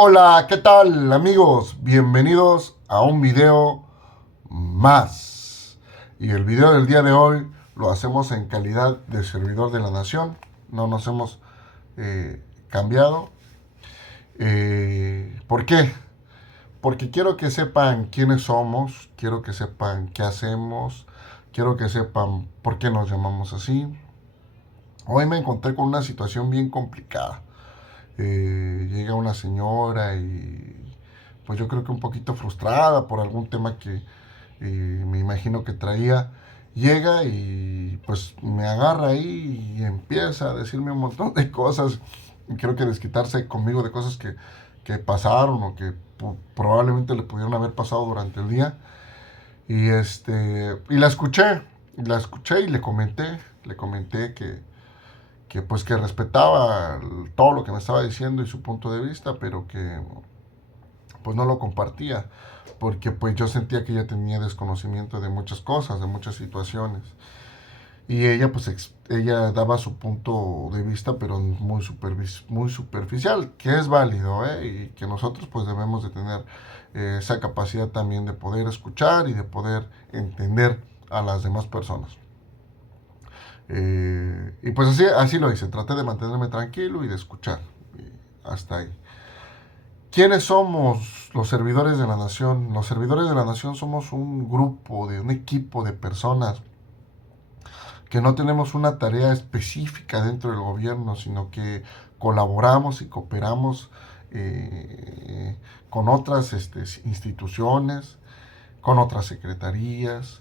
Hola, ¿qué tal amigos? Bienvenidos a un video más. Y el video del día de hoy lo hacemos en calidad de servidor de la nación. No nos hemos cambiado. ¿Por qué? Porque quiero que sepan quiénes somos, quiero que sepan qué hacemos, quiero que sepan por qué nos llamamos así. Hoy me encontré con una situación bien complicada. Llega una señora y pues yo creo que un poquito frustrada por algún tema que me imagino que traía. Llega y pues me agarra ahí y empieza a decirme un montón de cosas. Y creo que desquitarse conmigo de cosas que pasaron o que probablemente le pudieron haber pasado durante el día. Y la escuché y le comenté que pues que respetaba todo lo que me estaba diciendo y su punto de vista, pero que pues no lo compartía, porque pues yo sentía que ella tenía desconocimiento de muchas cosas, de muchas situaciones. Y ella pues ella daba su punto de vista, pero muy superficial, que es válido, ¿eh? Y que nosotros pues debemos de tener esa capacidad también de poder escuchar y de poder entender a las demás personas. Y pues así lo hice, traté de mantenerme tranquilo y de escuchar. Y hasta ahí. ¿Quiénes somos los servidores de la nación? Los servidores de la nación somos un grupo, un equipo de personas que no tenemos una tarea específica dentro del gobierno, sino que colaboramos y cooperamos eh, con otras instituciones, con otras secretarías,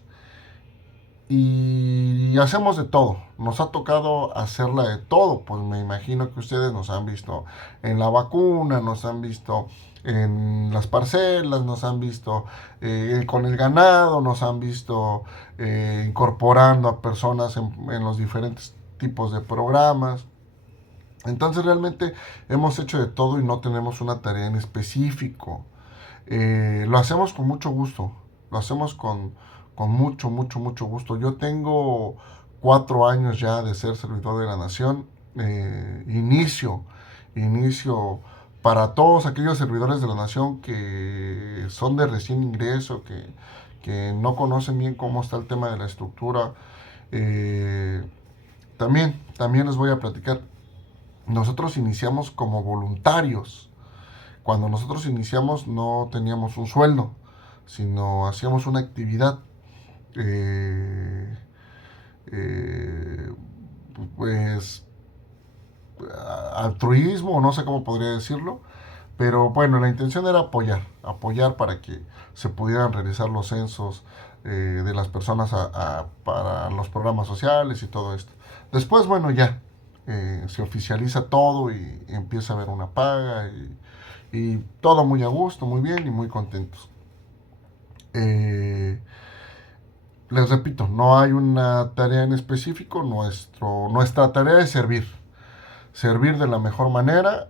y hacemos de todo. Nos ha tocado hacerla de todo. Pues me imagino que ustedes nos han visto en la vacuna, nos han visto en las parcelas, nos han visto con el ganado, nos han visto incorporando a personas en los diferentes tipos de programas. Entonces realmente hemos hecho de todo y no tenemos una tarea en específico. Lo hacemos con mucho gusto, lo hacemos con mucho gusto. Yo tengo 4 años ya de ser servidor de la nación. Inicio para todos aquellos servidores de la nación que son de recién ingreso, que no conocen bien cómo está el tema de la estructura. eh, también les voy a platicar. Nosotros iniciamos como voluntarios. Cuando nosotros iniciamos no teníamos un sueldo, sino hacíamos una actividad, eh, eh, pues, altruismo, no sé cómo podría decirlo, pero bueno, la intención era apoyar para que se pudieran realizar los censos de las personas para los programas sociales y todo esto. Después, bueno, ya se oficializa todo y empieza a haber una paga y todo muy a gusto, muy bien y muy contentos. Eh, Les repito, no hay una tarea en específico, nuestra tarea es servir de la mejor manera,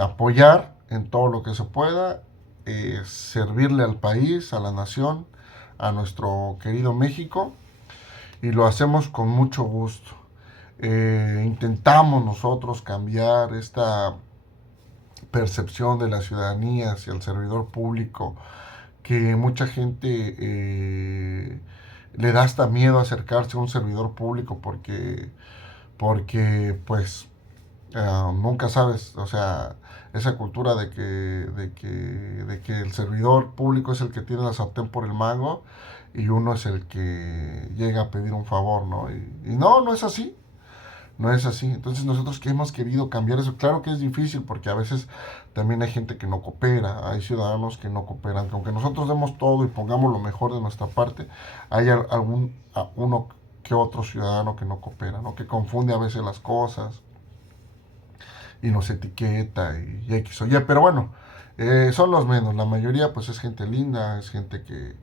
apoyar en todo lo que se pueda, servirle al país, a la nación, a nuestro querido México, y lo hacemos con mucho gusto. Intentamos nosotros cambiar esta percepción de la ciudadanía hacia el servidor público, que mucha gente le da hasta miedo acercarse a un servidor público porque pues nunca sabes, o sea, esa cultura de que el servidor público es el que tiene la sartén por el mango y uno es el que llega a pedir un favor, ¿no? Y no es así. No es así. Entonces nosotros que hemos querido cambiar eso, claro que es difícil porque a veces también hay gente que no coopera, hay ciudadanos que no cooperan, que aunque nosotros demos todo y pongamos lo mejor de nuestra parte, hay uno que otro ciudadano que no coopera, ¿no? Que confunde a veces las cosas y nos etiqueta y X o Y, pero bueno, son los menos, la mayoría pues es gente linda, es gente que,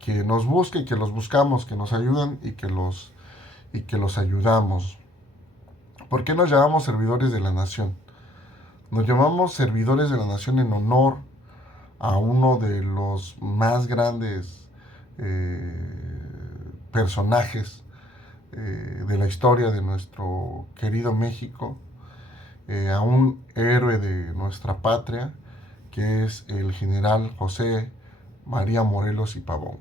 que nos busca y que los buscamos, que nos ayudan y que los ayudamos. ¿Por qué nos llamamos servidores de la nación? Nos llamamos servidores de la nación en honor a uno de los más grandes personajes de la historia de nuestro querido México, a un héroe de nuestra patria, que es el general José María Morelos y Pavón.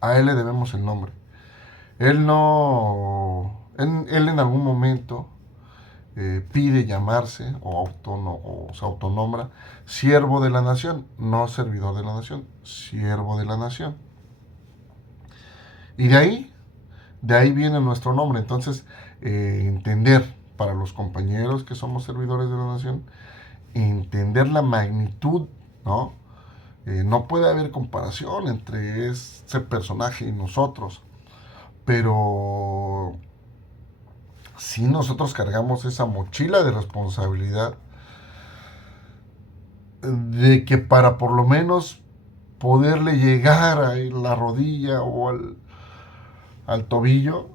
A él le debemos el nombre. Él no, él en algún momento pide llamarse o se autonombra siervo de la nación, no servidor de la nación, siervo de la nación. Y de ahí viene nuestro nombre. Entonces, entender para los compañeros que somos servidores de la nación, entender la magnitud, ¿no? No puede haber comparación entre ese personaje y nosotros, pero si nosotros cargamos esa mochila de responsabilidad de que para por lo menos poderle llegar a la rodilla o al tobillo,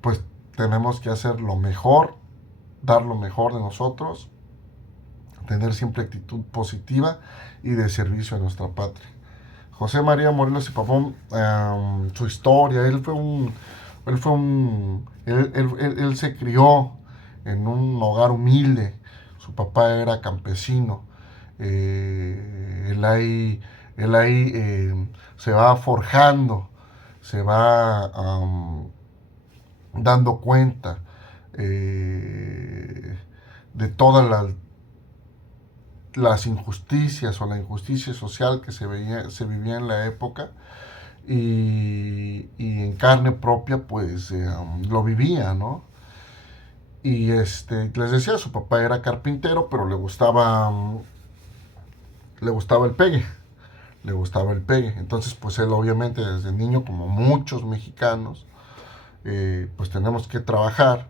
pues tenemos que hacer lo mejor, dar lo mejor de nosotros, tener siempre actitud positiva y de servicio a nuestra patria. José María Morelos y Pavón, su historia, él se crió en un hogar humilde, su papá era campesino, él ahí se va forjando, se va dando cuenta de todas las injusticias o la injusticia social que se vivía en la época y en carne propia pues lo vivía, ¿no? Y les decía, su papá era carpintero, pero le gustaba el pegue, le gustaba el pegue. Entonces pues él obviamente desde niño, como muchos mexicanos, pues tenemos que trabajar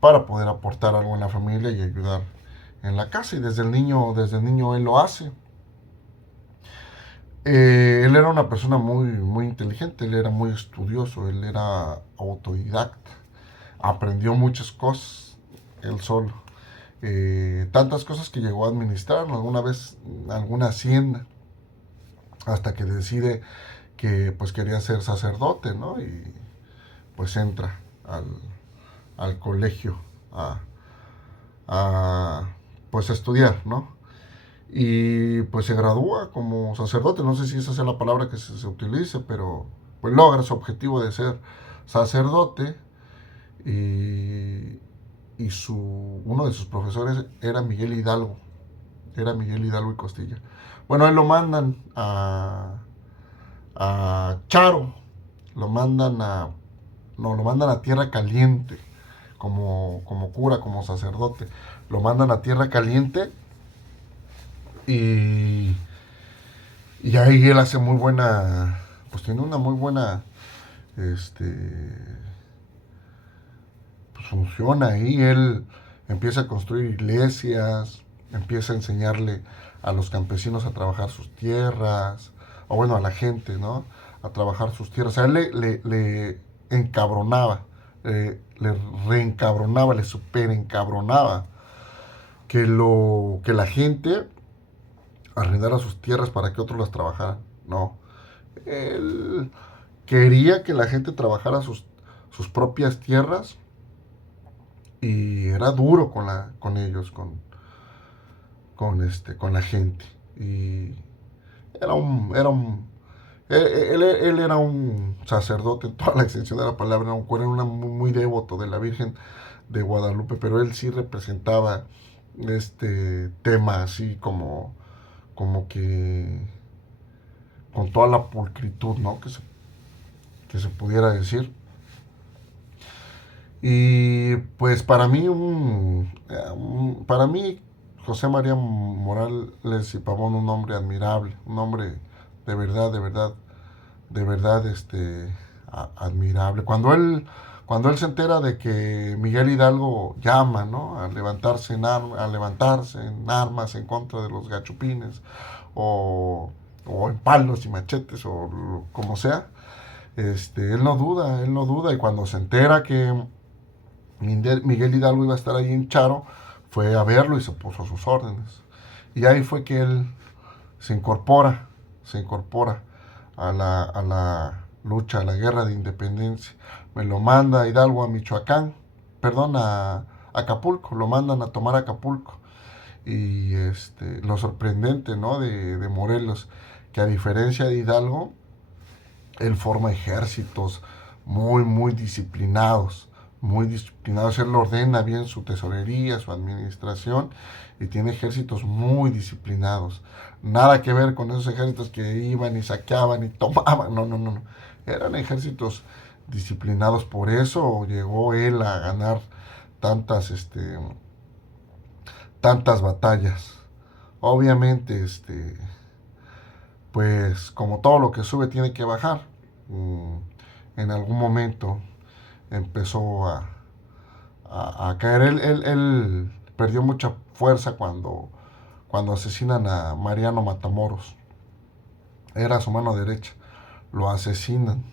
para poder aportar algo en la familia y ayudar en la casa. Y desde el niño él lo hace. Él era una persona muy inteligente, él era muy estudioso, él era autodidacta, aprendió muchas cosas él solo. Tantas cosas que llegó a administrar alguna vez alguna hacienda, hasta que decide que pues quería ser sacerdote, ¿no? Y pues entra al colegio a, a pues a estudiar, ¿no? Y pues se gradúa como sacerdote, no sé si esa sea la palabra que se utilice, pero pues logra su objetivo de ser sacerdote y, uno de sus profesores era Miguel Hidalgo y Costilla. Bueno, él lo mandan a Charo, lo mandan a, no, lo mandan a Tierra Caliente como cura, como sacerdote, lo mandan a Tierra Caliente y Y ahí él hace muy buena, pues tiene una muy buena, este, pues funciona ahí. Él empieza a construir iglesias, empieza a enseñarle a los campesinos a trabajar sus tierras, o bueno, a la gente, ¿no? A trabajar sus tierras. A él le encabronaba, le reencabronaba, le superencabronaba que la gente arrendara sus tierras para que otros las trabajaran. No. Él quería que la gente trabajara sus propias tierras y era duro con ellos, con la gente. Y él era un sacerdote en toda la extensión de la palabra, era muy devoto de la Virgen de Guadalupe, pero él sí representaba este tema así como que con toda la pulcritud, ¿no? Que se pudiera decir. Y pues para mí José María Morales y Pavón, un hombre admirable, un hombre de verdad, de verdad, de verdad, admirable. Cuando él se entera de que Miguel Hidalgo llama, ¿no? A levantarse en armas en contra de los gachupines, o en palos y machetes, o como sea, él no duda, y cuando se entera que Miguel Hidalgo iba a estar ahí en Charo, fue a verlo y se puso a sus órdenes. Y ahí fue que él se incorpora, se incorpora a la lucha, a la guerra de independencia. Me lo manda Hidalgo a Michoacán, perdón, Acapulco, lo mandan a tomar Acapulco. Y lo sorprendente, ¿no? De Morelos, que a diferencia de Hidalgo, él forma ejércitos muy disciplinados, muy disciplinados. Él ordena bien su tesorería, su administración, y tiene ejércitos muy disciplinados. Nada que ver con esos ejércitos que iban y saqueaban y tomaban. No, no, no, no. Eran ejércitos disciplinados. Por eso llegó él a ganar tantas, tantas batallas. Obviamente, pues como todo lo que sube tiene que bajar. En algún momento empezó a caer. Él perdió mucha fuerza cuando asesinan a Mariano Matamoros. Era su mano derecha. Lo asesinan.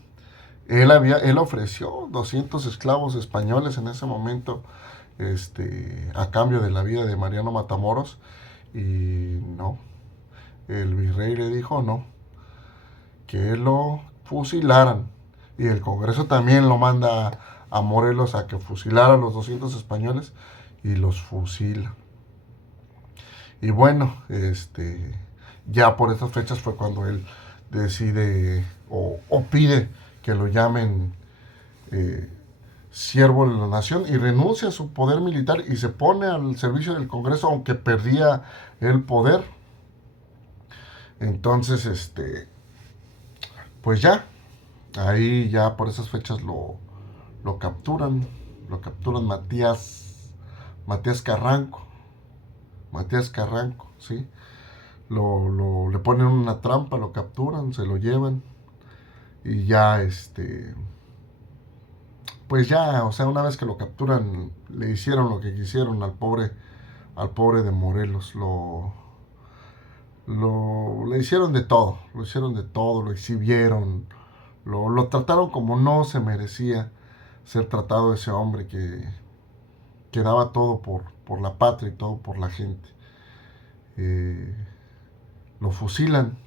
Él ofreció 200 esclavos españoles en ese momento, a cambio de la vida de Mariano Matamoros. Y no, el virrey le dijo no, que lo fusilaran. Y el Congreso también lo manda a Morelos a que fusilara a los 200 españoles, y los fusila. Y bueno, ya por estas fechas fue cuando él decide o pide que lo llamen eh, siervo de la nación, y renuncia a su poder militar y se pone al servicio del Congreso, aunque perdía el poder. Entonces, pues ya, ahí ya por esas fechas lo capturan, Matías Carranco, ¿sí? Le ponen una trampa, lo capturan, se lo llevan, y ya, pues ya, o sea, una vez que lo capturan, le hicieron lo que quisieron al pobre de Morelos. Le hicieron de todo, lo exhibieron, lo trataron como no se merecía ser tratado ese hombre que daba todo por la patria y todo por la gente. Eh, lo fusilan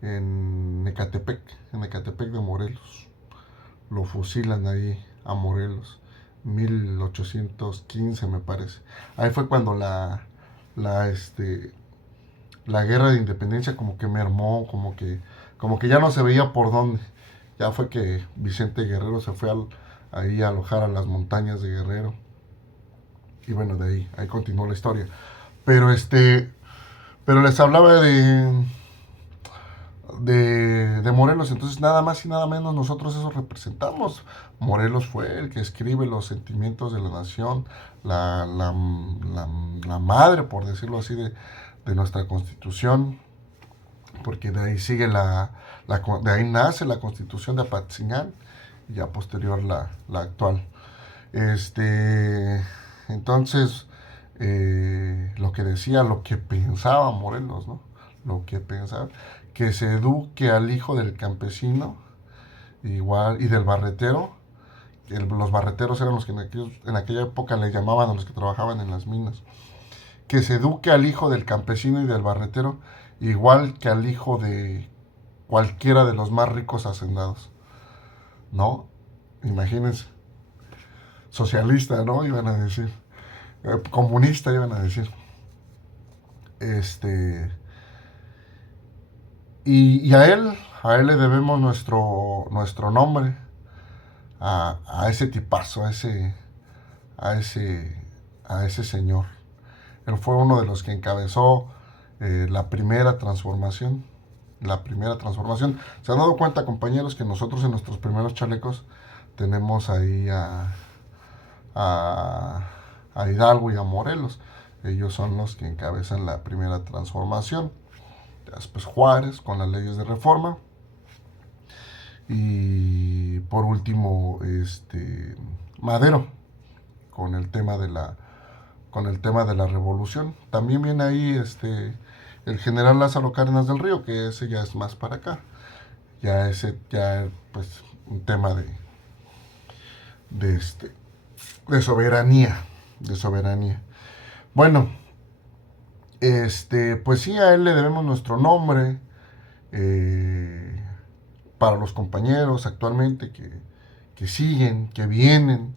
en Ecatepec de Morelos. Lo fusilan ahí a Morelos, 1815 me parece. Ahí fue cuando la, este, la guerra de independencia como que mermó, como que ya no se veía por dónde. Ya fue que Vicente Guerrero se fue ahí a alojar a las montañas de Guerrero. Y bueno, ahí continuó la historia. Pero pero les hablaba de Morelos. Entonces nada más y nada menos nosotros eso representamos. Morelos fue el que escribe los sentimientos de la nación, la madre, por decirlo así, de nuestra constitución, porque de ahí sigue de ahí nace la constitución de Apatzingán, y ya posterior la actual. Entonces, lo que decía, lo que pensaba Morelos, ¿no? Lo que pensaba, que se eduque al hijo del campesino, igual, y del barretero. Los barreteros eran los que en aquella época le llamaban a los que trabajaban en las minas. Que se eduque al hijo del campesino y del barretero, igual que al hijo de cualquiera de los más ricos hacendados, ¿no? Imagínense, socialista, ¿no? Iban a decir, comunista, iban a decir. Este, y a él le debemos nuestro nombre, a ese tipazo, a ese, a ese señor. Él fue uno de los que encabezó la primera transformación. La primera transformación. ¿Se han dado cuenta, compañeros, que nosotros en nuestros primeros chalecos tenemos ahí a, a Hidalgo y a Morelos? Ellos son los que encabezan la primera transformación. Después Juárez con las leyes de reforma. Y por último, Madero con el tema de la revolución. También viene ahí el general Lázaro Cárdenas del Río, que ese ya es más para acá. Ya pues un tema de este de soberanía. Bueno, pues sí, a él le debemos nuestro nombre, eh, para los compañeros actualmente que siguen, que vienen,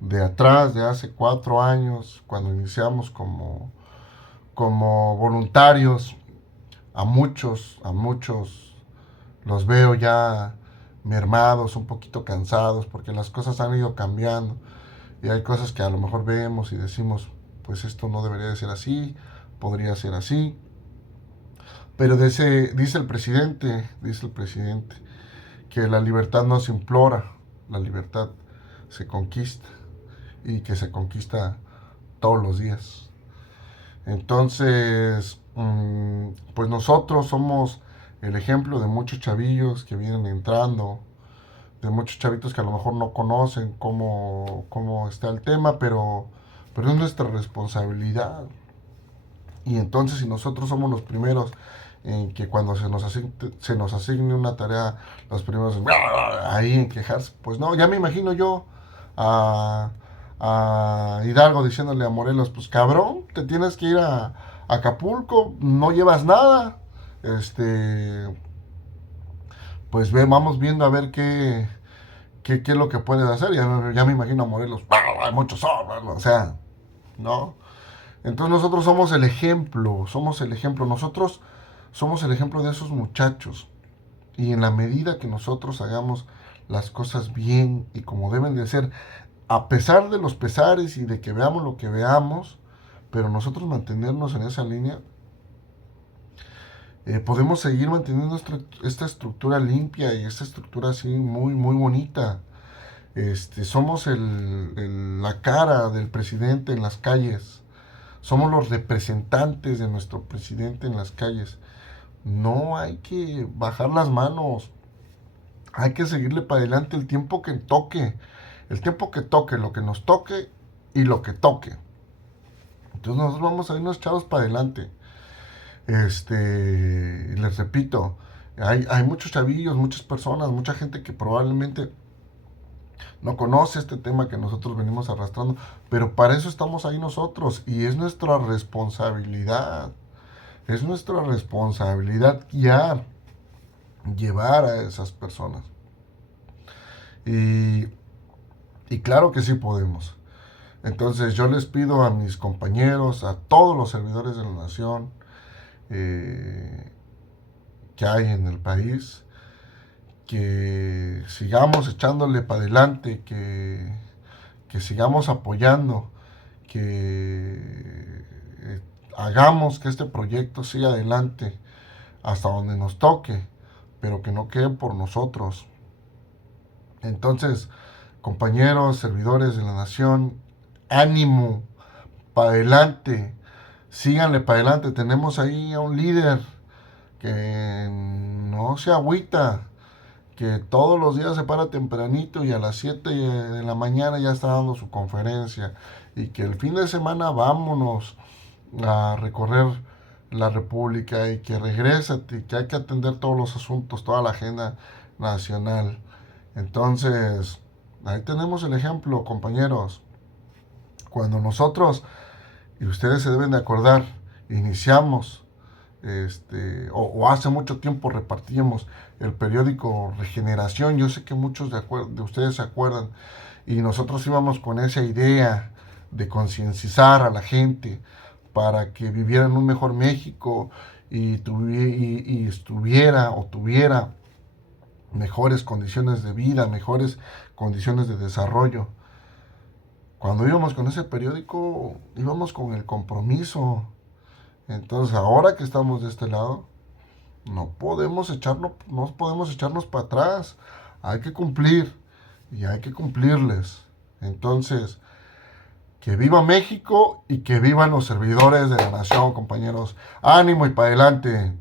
de atrás, de hace 4 años, cuando iniciamos como voluntarios, a muchos los veo ya mermados, un poquito cansados, porque las cosas han ido cambiando y hay cosas que a lo mejor vemos y decimos, pues esto no debería de ser así, podría ser así. Pero dice el presidente, que la libertad no se implora, la libertad se conquista y que se conquista todos los días. Entonces, pues nosotros somos el ejemplo de muchos chavillos que vienen entrando, de muchos chavitos que a lo mejor no conocen cómo está el tema, pero es nuestra responsabilidad. Y entonces si nosotros somos los primeros en que cuando se nos asigne una tarea, los primeros ahí en quejarse, pues no, ya me imagino yo a, a Hidalgo diciéndole a Morelos, pues cabrón, te tienes que ir a Acapulco, no llevas nada, pues vamos viendo a ver qué es lo que puedes hacer, ya me imagino a Morelos, hay muchos hombres, o sea, ¿no? Entonces nosotros somos el ejemplo, nosotros somos el ejemplo de esos muchachos. Y en la medida que nosotros hagamos las cosas bien y como deben de ser, a pesar de los pesares y de que veamos lo que veamos, pero nosotros mantenernos en esa línea, podemos seguir manteniendo esta estructura limpia y esta estructura así muy, muy bonita. Somos la cara del presidente en las calles. Somos los representantes de nuestro presidente en las calles. No hay que bajar las manos. Hay que seguirle para adelante el tiempo que toque. El tiempo que toque, lo que nos toque y lo que toque. Entonces nosotros vamos a irnos echados para adelante. Les repito, hay muchos chavillos, muchas personas, mucha gente que probablemente no conoce este tema que nosotros venimos arrastrando, pero para eso estamos ahí nosotros y es nuestra responsabilidad. Es nuestra responsabilidad llevar a esas personas. Y, y claro que sí podemos. Entonces yo les pido a mis compañeros, a todos los servidores de la nación que hay en el país, que sigamos echándole para adelante, que sigamos apoyando, que hagamos que este proyecto siga adelante hasta donde nos toque, pero que no quede por nosotros. Entonces, compañeros, servidores de la nación, ánimo, para adelante, síganle para adelante. Tenemos ahí a un líder que no se agüita, que todos los días se para tempranito y a las 7 de la mañana ya está dando su conferencia y que el fin de semana vámonos a recorrer la República y que regrésate y que hay que atender todos los asuntos, toda la agenda nacional. Entonces, ahí tenemos el ejemplo, compañeros. Cuando nosotros, y ustedes se deben de acordar, iniciamos, o hace mucho tiempo repartíamos el periódico Regeneración, yo sé que muchos de ustedes se acuerdan, y nosotros íbamos con esa idea de concienciar a la gente para que viviera en un mejor México y estuviera o tuviera mejores condiciones de vida, mejores condiciones de desarrollo. Cuando íbamos con ese periódico, íbamos con el compromiso. Entonces, ahora que estamos de este lado, no podemos echarnos para atrás. Hay que cumplir y hay que cumplirles. Entonces, que viva México y que vivan los servidores de la nación, compañeros. Ánimo y para adelante.